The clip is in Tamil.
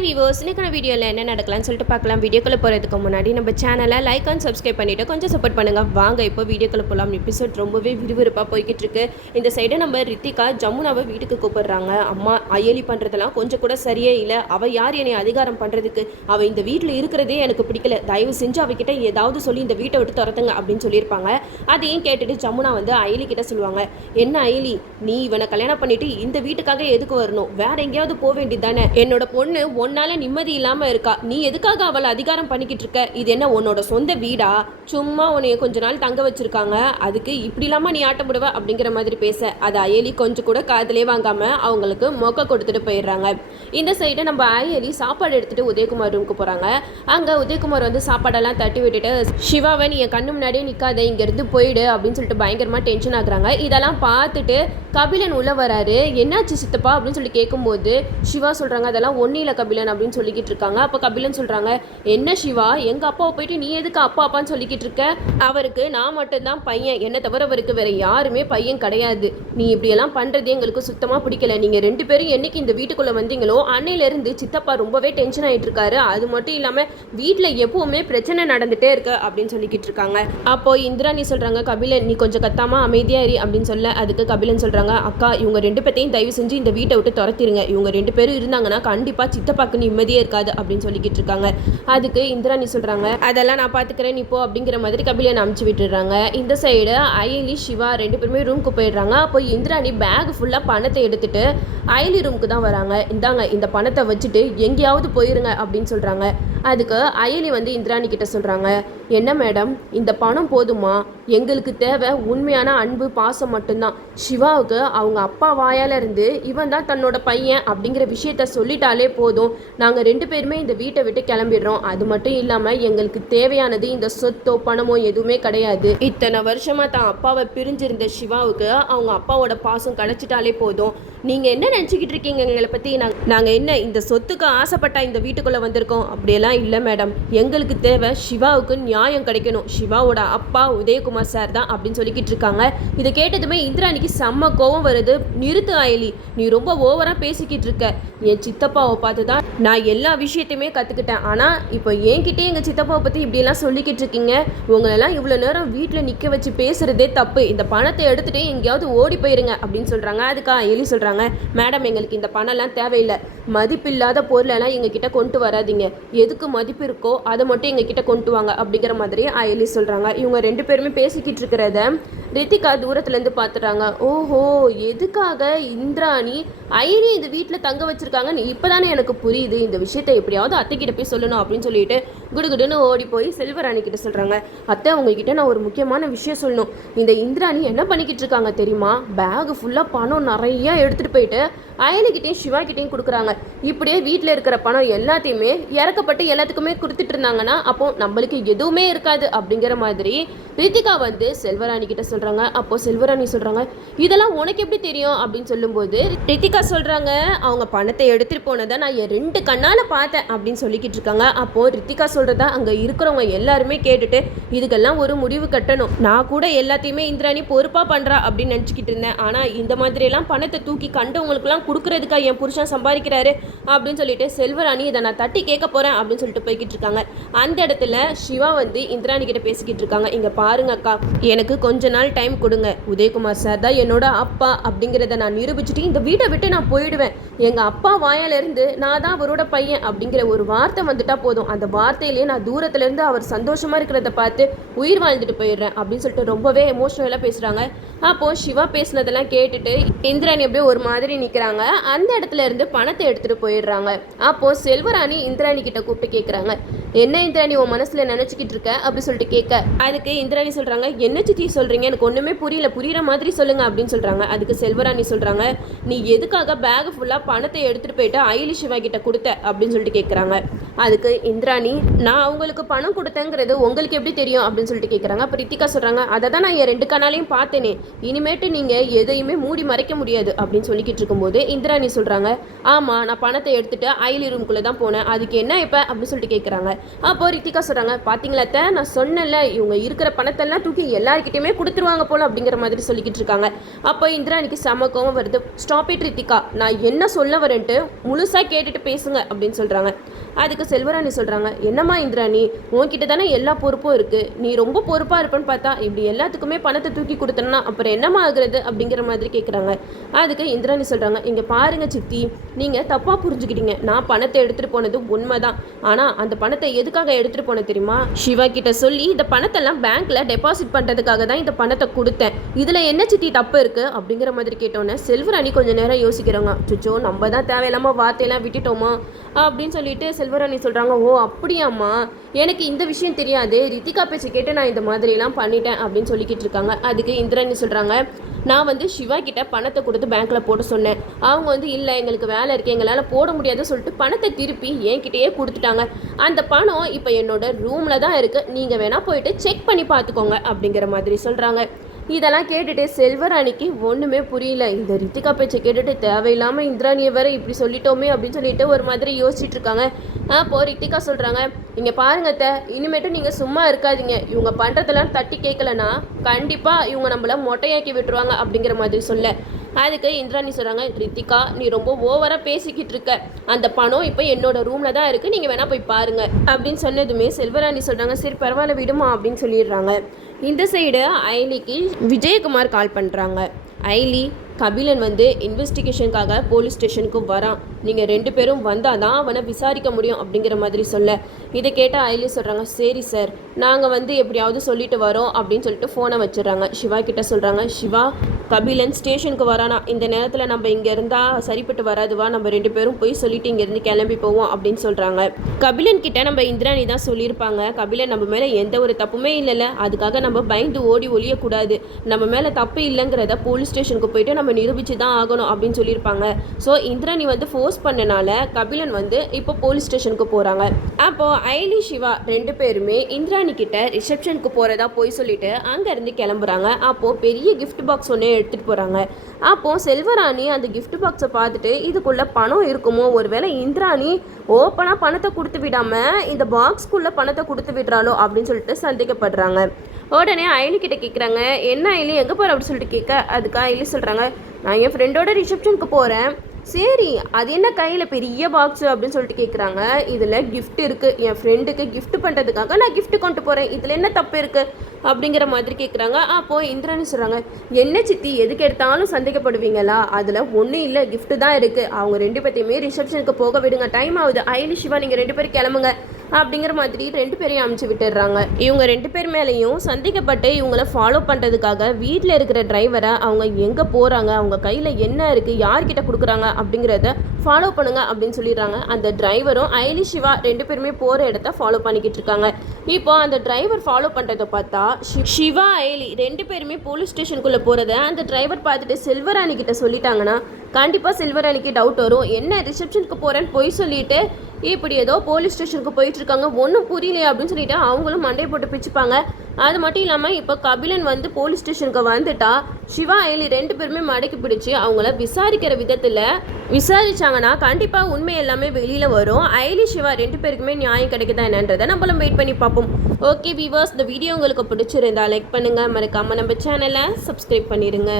ஹாய் வீவர்ஸ், இன்னைக்கான வீடியோவில் என்ன நடக்கலாம்னு சொல்லிட்டு பார்க்கலாம். வீடியோக்குள்ளே போகிறதுக்கு முன்னாடி நம்ம சேனலை லைக் அண்ட் சப்ஸ்கிரைப் பண்ணிவிட்டு கொஞ்சம் சப்போர்ட் பண்ணுங்கள். வாங்க இப்போ வீடியோக்குள்ளே போகலாம். எபிசோட் ரொம்பவே விறுவிறுப்பாக போய்கிட்டு இருக்கு. இந்த சைடை நம்ம ரித்திகா ஜமுனாவை வீட்டுக்கு கூப்பிடுறாங்க. அம்மா அயலி பண்ணுறதெல்லாம் கொஞ்சம் கூட சரியே இல்லை. அவள் யார் என்னை அதிகாரம் பண்ணுறதுக்கு? அவள் இந்த வீட்டில் இருக்கிறதே எனக்கு பிடிக்கல. தயவு செஞ்சு அவகிட்ட ஏதாவது சொல்லி இந்த வீட்டை விட்டு துரத்துங்க அப்படின்னு சொல்லியிருப்பாங்க. அதையும் கேட்டுட்டு ஜமுனா வந்து அயலி கிட்ட சொல்லுவாங்க, என்ன அயலி, நீ இவனை கல்யாணம் பண்ணிட்டு இந்த வீட்டுக்காக எதுக்கு வரணும்? வேற எங்கேயாவது போக வேண்டியது தானே? என்னோட பொண்ணு உன்னால நிம்மதி இல்லாம இருக்கா, நீ எதுக்காக அவளை அதிகாரம் பண்ணிக்கிட்டு இருக்க? இது என்ன உன்னோட சொந்த வீடா? சும்மா உன்னைய கொஞ்ச நாள் தங்க வச்சிருக்காங்க, அதுக்கு இப்படி இல்லாம நீ ஆட்டம் போடுவ அப்படிங்கிற மாதிரி பேச அது அயலி கொஞ்சம் கூட காதலே வாங்காம அவங்களுக்கு மொக்க கொடுத்துட்டு போயிடுறாங்க. இந்த சைடு நம்ம அயலி சாப்பாடு எடுத்துட்டு உதயகுமார் ரூமுக்கு போறாங்க. அங்க உதயகுமார் வந்து சாப்பாடெல்லாம் தட்டி விட்டுட்டு, சிவாவை நீ என் கண்ணு முன்னாடியே நிக்காத, இங்க இருந்து போயிடு அப்படின்னு சொல்லிட்டு பயங்கரமா டென்ஷன் ஆகுறாங்க. இதெல்லாம் பார்த்துட்டு கபிலன் உள்ள வராரு. என்னாச்சு சித்தப்பா அப்படின்னு சொல்லி கேட்கும்போது சிவா சொல்றாங்க, அதெல்லாம் ஒன்னில கபிலன் அப்படின்னு சொல்லிக்கிட்டு இருக்காங்க. அப்போ கபிலன் சொல்றாங்க, என்ன சிவா, எங்க அப்பாவை போயிட்டு நீ எதுக்கு அப்பா அப்பான்னு சொல்லிக்கிட்டு இருக்க? அவருக்கு நான் மட்டும்தான் பையன், என்ன தவிர அவருக்கு வேற யாருமே பையன் கிடையாது. நீ இப்படியெல்லாம் பண்றது எங்களுக்கு சுத்தமா பிடிக்கல. நீங்க ரெண்டு பேரும் என்னைக்கு இந்த வீட்டுக்குள்ள வந்தீங்களோ அன்னையில இருந்து சித்தப்பா ரொம்பவே டென்ஷன் ஆயிட்டு இருக்காரு. அது மட்டும் இல்லாம வீட்டுல எப்பவுமே பிரச்சனை நடந்துட்டே இருக்கு அப்படின்னு சொல்லிக்கிட்டு இருக்காங்க. அப்போ இந்திராணி சொல்றாங்க, கபிலன் நீ கொஞ்சம் கத்தாம அமைதியா இரு அப்படின்னு சொல்ல, அதுக்கு கபிலன் சொல்றாங்க, அக்கா இவங்க ரெண்டு பேர்த்தையும் தயவு செஞ்சு இந்த வீட்டை விட்டு துரத்திருங்க. இவங்க ரெண்டு பேரும் இருந்தாங்கன்னா கண்டிப்பா சித்தப்பாக்கு நிம்மதியே இருக்காது அப்படின்னு சொல்லிக்கிட்டு இருக்காங்க. அதுக்கு இந்திராணி சொல்றாங்க, அதெல்லாம் நான் பாத்துக்கிறேன் நீ போ அப்படிங்கிற மாதிரி கபிலன் அனுப்பிச்சு விட்டுறாங்க. இந்த சைடு அயலி சிவா ரெண்டு பேருமே ரூமுக்கு போயிடுறாங்க. அப்போ இந்திராணி பேக் ஃபுல்லா பணத்தை எடுத்துட்டு அயலி ரூமுக்கு தான் வராங்க. இந்தாங்க இந்த பணத்தை வச்சுட்டு எங்கேயாவது போயிருங்க அப்படின்னு சொல்றாங்க. அதுக்கு அயலி வந்து இந்திராணி கிட்ட சொல்றாங்க, என்ன மேடம் இந்த பணம் போதுமா? எங்களுக்கு தேவை உண்மையான அன்பு பாசம் மட்டும்தான். சிவாவுக்கு அவங்க அப்பா வாயால இருந்து இவன் தான் தன்னோட பையன் அப்படிங்கிற விஷயத்த சொல்லிட்டாலே போதும், நாங்கள் ரெண்டு பேருமே இந்த வீட்டை விட்டு கிளம்பிடுறோம். அது மட்டும் இல்லாமல் எங்களுக்கு தேவையானது இந்த சொத்தோ பணமோ எதுவுமே கிடையாது. இத்தனை வருஷமா தான் அப்பாவை பிரிஞ்சிருந்த சிவாவுக்கு அவங்க அப்பாவோட பாசம் கிடைச்சிட்டாலே போதும். நீங்கள் என்ன நினச்சிக்கிட்டு இருக்கீங்க எங்களை பற்றி? நாங்கள் என்ன இந்த சொத்துக்கு ஆசைப்பட்டா இந்த வீட்டுக்குள்ளே வந்திருக்கோம்? அப்படியெல்லாம் இல்லை மேடம், எங்களுக்கு தேவை சிவாவுக்கு நியாயம் கிடைக்கணும். சிவாவோட அப்பா உதயகுமார் சார் தான் அப்படின்னு சொல்லிக்கிட்டு இருக்காங்க. இதை கேட்டதுமே இந்திராணிக்கு செம்ம கோவம் வருது. நிறுத்து அயலி, நீ ரொம்ப ஓவராக பேசிக்கிட்டு இருக்க. என் சித்தப்பாவை பார்த்து தான் நான் எல்லா விஷயத்தையுமே கற்றுக்கிட்டேன். ஆனால் இப்போ என்கிட்டே எங்கள் சித்தப்பாவை பற்றி இப்படியெல்லாம் சொல்லிக்கிட்டு இருக்கீங்க. உங்களெல்லாம் இவ்வளோ நேரம் வீட்டில் நிற்க வச்சு பேசுகிறதே தப்பு. இந்த பணத்தை எடுத்துகிட்டு எங்கேயாவது ஓடி போயிருங்க அப்படின்னு சொல்கிறாங்க. அதுக்கு அயலி சொல்கிறாங்க, மேடம் எங்களுக்கு இந்த பணம்லாம் தேவையில்லை. மதிப்பில்லாத பொருளெல்லாம் எங்ககிட்ட கொண்டு வராதிங்க. எதுக்கு மதிப்பு இருக்கோ அதை மட்டும் எங்ககிட்ட கொண்டு வாங்க அப்படிங்கிற மாதிரி அயலி சொல்கிறாங்க. இவங்க ரெண்டு பேருமே பேசிக்கிட்டு இருக்கிறத ரித்திகா தூரத்துலேருந்து பார்த்துறாங்க. ஓஹோ, எதுக்காக இந்திராணி அயலி இந்த வீட்டில் தங்க வச்சுருக்காங்கன்னு இப்போ தானே எனக்கு புரியுது. இந்த விஷயத்தை எப்படியாவது அத்தைக்கிட்ட போய் சொல்லணும் அப்படின்னு சொல்லிட்டு குடுகுடுன்னு ஓடி போய் செல்வராணி கிட்ட சொல்கிறாங்க, அத்தை உங்ககிட்ட நான் ஒரு முக்கியமான விஷயம் சொல்லணும். இந்த இந்திராணி என்ன பண்ணிக்கிட்டு இருக்காங்க தெரியுமா? பேகு ஃபுல்லாக பணம் நிறையா எடுத்துகிட்டு போயிட்டு அயலிக்கிட்டையும் சிவா கிட்டையும் கொடுக்குறாங்க. இப்படியே வீட்டில் இருக்கிற பணம் எல்லாத்தையுமே இறக்கப்பட்டு எல்லாத்துக்குமே கொடுத்துட்டு இருந்தாங்கன்னா அப்போ நம்மளுக்கு எதுவுமே இருக்காது அப்படிங்கிற மாதிரி ரித்திகா வந்து செல்வராணி கிட்ட சொல்கிறாங்க. அப்போ செல்வராணி சொல்கிறாங்க, இதெல்லாம் உனக்கு எப்படி தெரியும் அப்படின்னு சொல்லும்போது ரித்திகா சொல்கிறாங்க, அவங்க பணத்தை எடுத்துகிட்டு போனதை நான் என் ரெண்டு கண்ணால் பார்த்தேன் அப்படின்னு சொல்லிக்கிட்டு இருக்காங்க. அப்போது ரித்திகா சொல்கிறத அங்கே இருக்கிறவங்க எல்லாருமே கேட்டுட்டு இதுக்கெல்லாம் ஒரு முடிவு கட்டணும். நான் கூட எல்லாத்தையுமே இந்திராணி பொறுப்பாக பண்ணுறா அப்படின்னு நினச்சிக்கிட்டு இருந்தேன். ஆனால் இந்த மாதிரியெல்லாம் பணத்தை தூக்கி கண்டவங்களுக்குலாம் கொடுக்கறதுக்கா என் புருஷன் சம்பாதிக்கிறாரு அப்படின்னு சொல்லிட்டு செல்வராணி இதை நான் தட்டி கேட்க போகிறேன் அப்படின்னு சொல்லிட்டு போய்கிட்டு இருக்காங்க. அந்த இடத்துல சிவா வந்து இந்திராணி கிட்ட பேசிக்கிட்டு இருக்காங்க, இங்கே பாருங்க அக்கா, எனக்கு கொஞ்ச நாள் டைம் கொடுங்க. உதயகுமார் சார் தான் என்னோட அப்பா அப்படிங்கிறத நான் நிரூபிச்சுட்டு இந்த வீட்டை விட்டு நான் போயிடுவேன். எங்கள் அப்பா வாயாலேருந்து நான் தான் அவரோட பையன் அப்படிங்கிற ஒரு வார்த்தை வந்துட்டா போதும். அந்த வார்த்தையிலேயே நான் தூரத்துலேருந்து அவர் சந்தோஷமாக இருக்கிறத பார்த்து உயிர் வாழ்ந்துட்டு போயிடுறேன் அப்படின்னு சொல்லிட்டு ரொம்பவே எமோஷனலாக பேசுகிறாங்க. அப்போது சிவா பேசினதெல்லாம் கேட்டுட்டு இந்திராணி அப்படியே ஒரு மாதிரி நிற்கிறாங்க. அந்த இடத்துல இருந்து பணத்தை எடுத்துகிட்டு போயிடுறாங்க. அப்போது செல்வராணி இந்திராணி கிட்ட கூப்பிட்டு கேட்குறாங்க, என்ன இந்திராணி உன் மனசில் நினச்சிக்கிட்டு இருக்க அப்படி சொல்லிட்டு கேட்க, அதுக்கு இந்திராணி சொல்கிறாங்க, என்ன சித்தி சொல்கிறீங்க, எனக்கு ஒன்றுமே புரியல, புரிகிற மாதிரி சொல்லுங்கள் அப்படின்னு சொல்கிறாங்க. அதுக்கு செல்வராணி சொல்கிறாங்க, நீ எதுக்காக பேக் ஃபுல்லாக பணத்தை எடுத்துகிட்டு போயிட்டு அயலி சிவா கிட்ட கொடுத்த அப்படின்னு சொல்லிட்டு கேட்குறாங்க. அதுக்கு இந்திராணி, நான் அவங்களுக்கு பணம் கொடுத்தேங்கிறது உங்களுக்கு எப்படி தெரியும் அப்படின்னு சொல்லிட்டு கேட்குறாங்க. அப்போ ரித்திகா சொல்கிறாங்க, அதை தான் நான் என் ரெண்டு கண்ணாலையும் பார்த்தேனே, இனிமேட்டு நீங்கள் எதையுமே மூடி மறைக்க முடியாது அப்படின்னு சொல்லிக்கிட்டு இருக்கும்போது இந்திராணி சொல்கிறாங்க, ஆமாம் நான் பணத்தை எடுத்துகிட்டு அயலி ரூம்குள்ளே தான் போனேன், அதுக்கு என்ன இப்போ அப்படின்னு சொல்லிட்டு கேட்குறாங்க. அப்போ ரித்திகா சொல்கிறாங்க, பார்த்தீங்களா அத்தை, நான் சொன்னேன்ல இவங்க இருக்கிற பணத்தெல்லாம் தூக்கி எல்லாருக்கிட்டையுமே கொடுத்துருவாங்க போல அப்படிங்கிற மாதிரி சொல்லிக்கிட்டு இருக்காங்க. அப்போ இந்திராணிக்கு செம கோவம் வருது. ஸ்டாப் இட் ரித்திகா, நான் என்ன சொல்ல வரேன்ட்டு முழுசாக கேட்டுட்டு பேசுங்க அப்படின்னு சொல்கிறாங்க. அதுக்கு செல்வராணி சொல்கிறாங்க, என்னம்மா இந்திராணி, உன்கிட்ட தானே எல்லா பொறுப்பும் இருக்குது, நீ ரொம்ப பொறுப்பாக இருப்பேன்னு பார்த்தா இப்படி எல்லாத்துக்குமே பணத்தை தூக்கி கொடுத்தனா அப்புறம் என்னம்மா ஆகுறது அப்படிங்கிற மாதிரி கேட்குறாங்க. அதுக்கு இந்திராணி சொல்கிறாங்க, இங்கே பாருங்க சித்தி, நீங்கள் தப்பாக புரிஞ்சுக்கிட்டீங்க. நான் பணத்தை எடுத்துகிட்டு போனது உண்மைதான். ஆனால் அந்த பணத்தை எதுக்காக எடுத்துகிட்டு போன தெரியுமா? சிவா கிட்ட சொல்லி இந்த பணத்தெல்லாம் பேங்க்கில் டெபாசிட் பண்ணுறதுக்காக தான் இந்த பணத்தை கொடுத்தேன். இதில் என்ன சித்தி தப்பு இருக்குது அப்படிங்கிற மாதிரி கேட்டோன்னே செல்வராணி கொஞ்சம் நேரம் யோசிக்கிறாங்க. சுச்சோ, நம்ம தான் தேவையில்லாமல் வார்த்தையெல்லாம் விட்டுட்டோமா அப்படின்னு சொல்லிட்டு செல்வராணி சொல்கிறாங்க, ஓ அப்படியாம்மா, எனக்கு இந்த விஷயம் தெரியாது, ரித்திகா பேச்சு கேட்டு நான் இந்த மாதிரிலாம் பண்ணிட்டேன் அப்படின்னு சொல்லிக்கிட்டு இருக்காங்க. அதுக்கு இந்திராணி சொல்கிறாங்க, நான் வந்து சிவா கிட்ட பணத்தை கொடுத்து பேங்க்கில் போட சொன்னேன். அவங்க வந்து இல்லை எங்களுக்கு வேலை இருக்குது, எங்களால் போட முடியாதுன்னு சொல்லிட்டு பணத்தை திருப்பி என்கிட்டயே கொடுத்துட்டாங்க. அந்த பணம் இப்போ என்னோட ரூமில் தான் இருக்குது, நீங்கள் வேணால் போயிட்டு செக் பண்ணி பார்த்துக்கோங்க அப்படிங்கிற மாதிரி சொல்கிறாங்க. இதெல்லாம் கேட்டுட்டு செல்வராணிக்கு ஒன்றுமே புரியல. இந்த ரித்திகா பேச்சை கேட்டுட்டு தேவையில்லாமல் இந்திராணியை வேற இப்படி சொல்லிட்டோமே அப்படின்னு சொல்லிட்டு ஒரு மாதிரி யோசிச்சுட்டு இருக்காங்க. அப்போது ரித்திகா சொல்கிறாங்க, இங்கே பாருங்க அத்தை, இனிமேட்டு நீங்கள் சும்மா இருக்காதீங்க, இவங்க பண்ணுறதெல்லாம் தட்டி கேட்கலன்னா கண்டிப்பாக இவங்க நம்மளை மொட்டையாக்கி விட்டுருவாங்க அப்படிங்கிற மாதிரி சொல்ல. அதுக்கு இந்திராணி சொல்கிறாங்க, ரித்திகா நீ ரொம்ப ஓவராக பேசிக்கிட்டு இருக்க, அந்த பணம் இப்போ என்னோட ரூமில் தான் இருக்குது, நீங்கள் வேணால் போய் பாருங்க அப்படின்னு சொன்னதுமே செல்வராணி சொல்கிறாங்க, சரி பரவாயில்ல விடுமா அப்படின்னு சொல்லிடுறாங்க. இந்த சைடு ஐலிக்கு விஜயகுமார் கால் பண்ணுறாங்க. ஐலி, கபிலன் வந்து இன்வெஸ்டிகேஷனுக்காக போலீஸ் ஸ்டேஷனுக்கு வரான், நீங்கள் 2 பேரும் வந்தால் தான் அவனை விசாரிக்க முடியும் அப்படிங்கிற மாதிரி சொல்ல. இதை கேட்ட ஐலி சொல்கிறாங்க, சரி சார், நாங்கள் வந்து எப்படியாவது சொல்லிட்டு வரோம் அப்படின்னு சொல்லிட்டு ஃபோனை வச்சிடுறாங்க. சிவா கிட்ட சொல்கிறாங்க, சிவா கபிலன் ஸ்டேஷனுக்கு வரானா, இந்த நேரத்தில் நம்ம இங்கே இருந்தால் சரிப்பட்டு வராதுவா, நம்ம 2 பேரும் போய் சொல்லிட்டு இங்கேருந்து கிளம்பி போவோம் அப்படின்னு சொல்கிறாங்க. கபிலன் கிட்ட நம்ம இந்திராணி தான் சொல்லியிருப்பாங்க, கபிலன் நம்ம மேலே எந்த ஒரு தப்புமே இல்லைல்ல, அதுக்காக நம்ம பயந்து ஓடி ஒழியக்கூடாது, நம்ம மேலே தப்பு இல்லைங்கிறத போலீஸ் ஸ்டேஷனுக்கு போயிட்டு நம்ம நிரூபித்து தான் ஆகணும் அப்படின்னு சொல்லியிருப்பாங்க. ஸோ இந்திராணி வந்து ஃபோர்ஸ் பண்ணனால கபிலன் வந்து இப்போ போலீஸ் ஸ்டேஷனுக்கு போகிறாங்க. அப்போது ஐலி சிவா 2 பேருமே இந்திராணி கிட்ட ரிசப்ஷனுக்கு போகிறதா போய் சொல்லிட்டு அங்கேருந்து கிளம்புறாங்க. அப்போது பெரிய கிஃப்ட் பாக்ஸ் ஒன்று எடுத்துகிட்டு போகிறாங்க. அப்போது செல்வராணி அந்த கிஃப்ட் பாக்ஸை பார்த்துட்டு இதுக்குள்ளே பணம் இருக்குமோ, ஒருவேளை இந்திராணி ஓப்பனாக பணத்தை கொடுத்து விடாமல் இந்த பாக்ஸ்க்குள்ளே பணத்தை கொடுத்து விடுறாளோ அப்படின்னு சொல்லிட்டு சந்தேகப்படுறாங்க. உடனே ஐலி கிட்ட கேட்குறாங்க, என்ன ஐலி எங்கே போகிற அப்படின்னு சொல்லிட்டு கேட்க, அதுக்கு ஐலி சொல்கிறாங்க, நான் என் ஃப்ரெண்டோட ரிசப்ஷனுக்கு போகிறேன். சரி, அது என்ன கையில் பெரிய பாக்ஸு அப்படின்னு சொல்லிட்டு கேட்குறாங்க. இதில் கிஃப்ட் இருக்குது, என் ஃப்ரெண்டுக்கு கிஃப்ட் பண்ணுறதுக்காக நான் கிஃப்ட் கொண்டு போகிறேன், இதில் என்ன தப்பு இருக்குது அப்படிங்கிற மாதிரி கேட்குறாங்க. அப்போது இந்திராணி சொல்கிறாங்க, என்ன சித்தி எதுக்கு எடுத்தாலும் சந்தேகப்படுவீங்களா, அதில் ஒன்றும் இல்லை, கிஃப்ட்டு தான் இருக்குது, அவங்க 2 பேர்த்தையுமே ரிசப்ஷனுக்கு போக விடுங்க, டைம் ஆகுது, ஐலி சிவா நீங்கள் 2 பேரும் கிளம்புங்க அப்படிங்கிற மாதிரி 2 பேரையும் அமுச்சு விட்டுடுறாங்க. இவங்க 2 பேர் மேலேயும் சந்தேகப்பட்டு இவங்கள ஃபாலோ பண்ணுறதுக்காக வீட்டில் இருக்கிற டிரைவரை அவங்க எங்கே போகிறாங்க, அவங்க கையில் என்ன இருக்குது, யார்கிட்ட கொடுக்குறாங்க அப்படிங்கிறத ஃபாலோ பண்ணுங்க அப்படின்னு சொல்லிடுறாங்க. அந்த டிரைவரும் ஐலி சிவா 2 பேருமே போகிற இடத்த ஃபாலோ பண்ணிக்கிட்டு இருக்காங்க. இப்போ அந்த டிரைவர் ஃபாலோ பண்ணுறதை பார்த்தா சிவா ஐலி 2 பேருமே போலீஸ் ஸ்டேஷனுக்குள்ளே போகிறத அந்த டிரைவர் பார்த்துட்டு செல்வராணி கிட்ட சொல்லிட்டாங்கன்னா கண்டிப்பாக செல்வராணிக்கு டவுட் வரும். என்ன ரிசப்ஷனுக்கு போகிறேன்னு போய் சொல்லிட்டு இப்படி ஏதோ போலீஸ் ஸ்டேஷனுக்கு போயிட்டுருக்காங்க, ஒன்றும் புரியலையே அப்படின்னு சொல்லிட்டு அவங்களும் மண்டையை போட்டு பிச்சுப்பாங்க. அது மட்டும் இல்லாமல் இப்போ கபிலன் வந்து போலீஸ் ஸ்டேஷனுக்கு வந்துட்டா சிவா ஐலி 2 பேருமே மடக்கி பிடிச்சி அவங்கள விசாரிக்கிற விதத்தில் விசாரிச்சாங்கன்னா கண்டிப்பாக உண்மை எல்லாமே வெளியில் வரும். ஐலி சிவா 2 பேருக்குமே நியாயம் கிடைக்குதா என்னன்றதை நம்மளும் வெயிட் பண்ணி பார்ப்போம். ஓகே வீவர்ஸ், இந்த வீடியோ உங்களுக்கு பிடிச்சிருந்தா லைக் பண்ணுங்கள், மறக்காமல் நம்ம சேனலை சப்ஸ்கிரைப் பண்ணிடுங்க.